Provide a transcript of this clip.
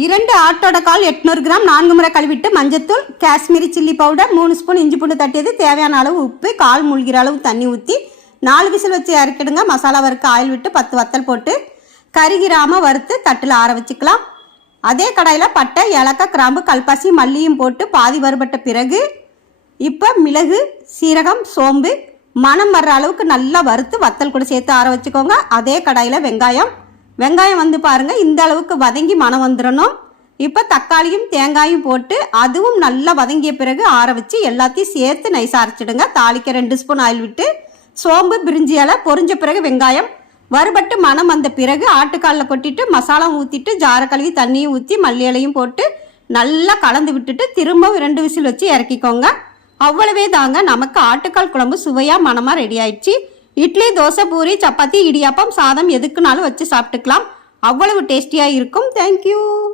2 ஆட்டோட கால் 800 கிராம் 4 முறை கழுவிட்டு மஞ்சத்தூள், காஷ்மீரி சில்லி பவுடர், 3 ஸ்பூன் இஞ்சி பூண்டு தட்டியது, தேவையான அளவு உப்பு, கால் மூழ்கிற அளவு தண்ணி ஊற்றி 4 விசில் வச்சு இறக்கிடுங்க. மசாலா வறுக்க ஆயில் விட்டு 10 வத்தல் போட்டு கருகிராமல் வறுத்து தட்டில் ஆற வச்சுக்கலாம். அதே கடாயில் பட்டை, ஏலக்காய், கிராம்பு, கல்பாசி, மல்லியும் போட்டு பாதி வறுபட்ட பிறகு இப்போ மிளகு, சீரகம், சோம்பு மணம் வர்ற அளவுக்கு நல்லா வறுத்து வத்தல் கூட சேர்த்து ஆற வச்சுக்கோங்க. அதே கடாயில் வெங்காயம் வந்து பாருங்கள் இந்த அளவுக்கு வதங்கி மணம் வந்துடணும். இப்போ தக்காளியும் தேங்காயும் போட்டு அதுவும் நல்லா வதங்கிய பிறகு ஆற வச்சு எல்லாத்தையும் சேர்த்து நைஸாக அரைச்சிடுங்க. தாளிக்க 2 ஸ்பூன் ஆயில் விட்டு சோம்பு, பிரிஞ்சி இலை பொரிஞ்ச பிறகு வெங்காயம் வறுபட்டு மணம் வந்த பிறகு ஆட்டுக்காலில் கொட்டிட்டு மசாலா ஊற்றிட்டு ஜார கழுவி தண்ணியும் ஊற்றி மல்லி இலையும் போட்டு நல்லா கலந்து விட்டுட்டு திரும்பவும் 2 விசில் வச்சு இறக்கிக்கோங்க. அவ்வளவே தாங்க, நமக்கு ஆட்டுக்கால் குழம்பு சுவையாக மணமாக ரெடி ஆயிடுச்சு. இட்லி, தோசை, பூரி, சப்பாத்தி, இடியாப்பம், சாதம் எதுக்குனாலும் வச்சு சாப்பிட்டுக்கலாம். அவ்வளவு டேஸ்டியாக இருக்கும். தேங்க்யூ.